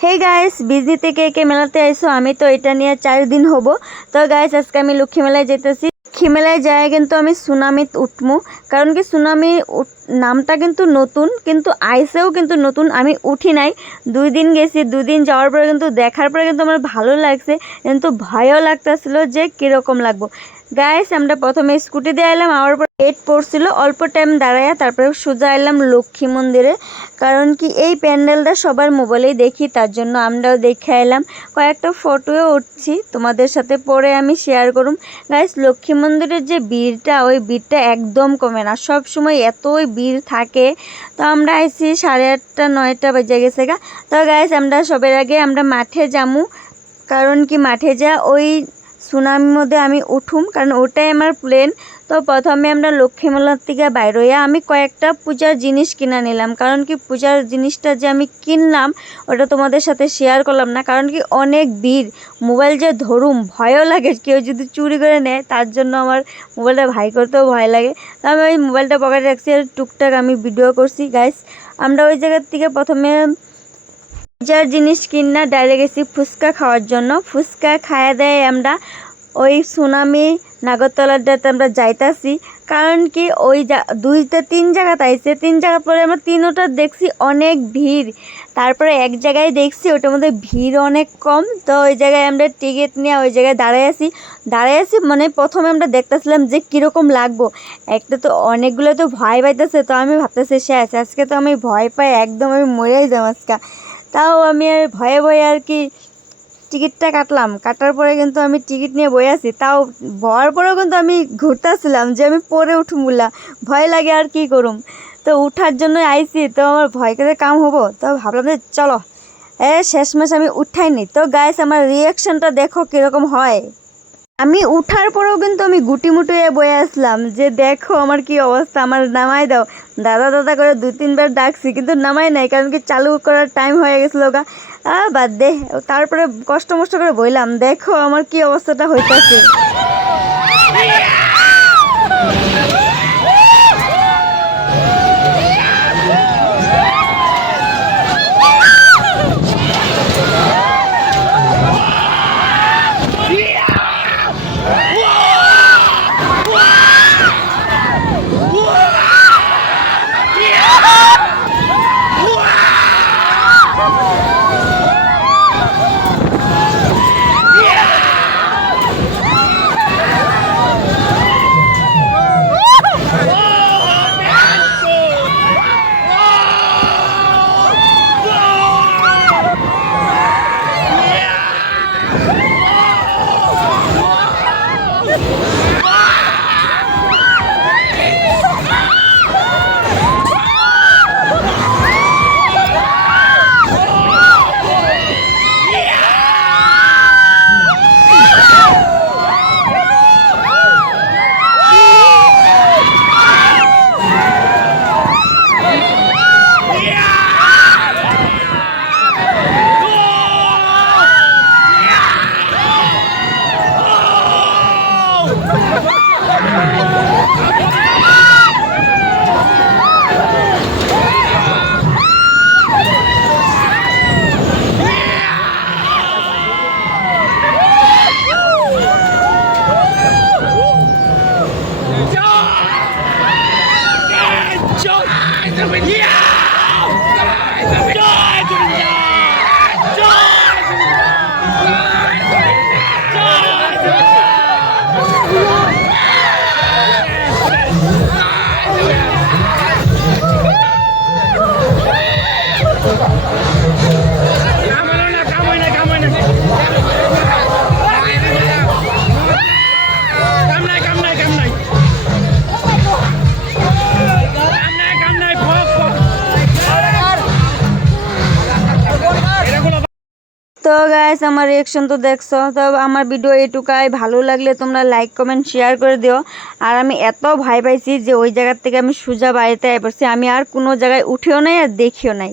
Hey guys, বিজনিতে কে কে মেলাতে আইসো? আমি তো এটা নিয়ে 4 দিন হবো। তো গাইস, আজকে আমি লক্ষ্মী মেলায় যেতেছি। লক্ষ্মী মেলায় যায় কিন্তু আমি সুনামিত উঠমু, কারণ কি সুনামি নামটা কিন্তু নতুন, কিন্তু আইসেও কিন্তু নতুন। আমি উঠি নাই, 2 দিন গেছি। 2 দিন যাওয়ার পরে কিন্তু দেখার পরে কিন্তু আমার ভালো লাগছে, কিন্তু ভয়ও লাগতেছিল যে কীরকম লাগবো। গাইস, আমরা প্রথমে স্কুটি দিয়ে এলাম, আমার পর লেট পড়ছিল, অল্প টাইম দাঁড়াইয়া তারপরে সোজা এলাম লক্ষ্মী মন্দিরে। কারণ কি এই প্যান্ডেলটা সবার মোবাইলেই দেখি, তার জন্য আমরাও দেখে এলাম। কয়েকটা ফটোও উঠছি, তোমাদের সাথে পরে আমি শেয়ার করুম। গাইস, লক্ষ্মী মন্দিরের যে ভিড়টা, ওই ভিড়টা একদম কমে না, সব সময় এতই ভিড় থাকে। তো আমরা আইছি 8:30 9টা বেজে গেছে গা। তো গাইস, আমরা সবার আগে আমরা মাঠে যামু, কারণ কি মাঠে যা ওই সুনামির মধ্যে আমি উঠুম, কারণ ওটাই আমার প্লেন। তো প্রথমে আমরা লক্ষ্মী মেলার থেকে বাইর হইয়া আমি কয়েকটা পূজার জিনিস কিনা নিলাম, কারণ কি পূজার জিনিসটা যে আমি কিনলাম ওটা তোমাদের সাথে শেয়ার করলাম না, কারণ কি অনেক ভিড়। মোবাইল যে ধরুম ভয়ও লাগে, কেউ যদি চুরি করে নেয়, তার জন্য আমার মোবাইলটা ভাই করতেও ভয় লাগে। তো আমি ওই মোবাইলটা পকেটে রাখছি আর টুকটাক আমি ভিডিও করছি। গাইস, আমরা ওই জায়গার থেকে প্রথমে পূজার জিনিস কিনা ডাইরেক্ট গেছি ফুচকা খাওয়ার জন্য। ফুচকা খাইয়া দেয় আমরা ওই সুনামি নাগরতলাটাতে আমরা যাইতাছি, কারণ কি ওই 2-3 জায়গাতে আইছে, 3 জায়গা পরে আমরা তিনোটা দেখছি অনেক ভিড়। তারপরে এক জায়গায় দেখছি ওটার মধ্যে ভিড় অনেক কম, তো ওই জায়গায় আমরা টিকিট নিয়ে ওই জায়গায় দাঁড়াই আছি। মানে প্রথমে আমরা দেখতেছিলাম যে কীরকম লাগবো। একটা তো অনেকগুলো তো ভয় পাইতেছে, তো আমি ভাবতেছি শেষ, আজকে তো আমি ভয় পাই একদম, আমি মরেই যাম আজকে। তাও আমি আর ভয়ে ভয়ে আর কি টিকিটটা কাটলাম। কাটার পরে কিন্তু আমি টিকিট নিয়ে বয়ে আছি, তাও বয়ার পরেও কিন্তু আমি ঘুরতেছিলাম যে আমি পরে উঠুমুলা, ভয় লাগে আর কি করুম। তো উঠার জন্য আইছি, তো আমার ভয় করে কাম হবো, তো ভাবলাম যে চলো শেষমেশ আমি উঠাইনি। তো গাইস, আমার রিয়াকশনটা দেখো কীরকম হয়। আমি উঠার পরেও কিন্তু আমি গুটি মুটিয়ে বয়ে আসলাম যে দেখো আমার কি অবস্থা, আমার নামাই দাও। দাদা দাদা করে 2-3 বার ডাকছি, কিন্তু নামাই নাই, কারণ কি চালু করার টাইম হয়ে গেছিলো গা। বাদ দে, তারপরে কষ্ট মষ্ট করে বইলাম, দেখো আমার কি অবস্থাটা হইতাছে। তো গাইস, আমার রিয়াকশন তো দেখছো। তো আমার ভিডিও এটুকাই, ভালো লাগলে তোমরা লাইক কমেন্ট শেয়ার করে দিও। আর আমি এত ভয় পাইছি যে ওই জায়গার থেকে আমি সোজা বাড়িতে পড়ছি, আমি আর কোনো জায়গায় উঠেও নাই আর দেখিও নাই।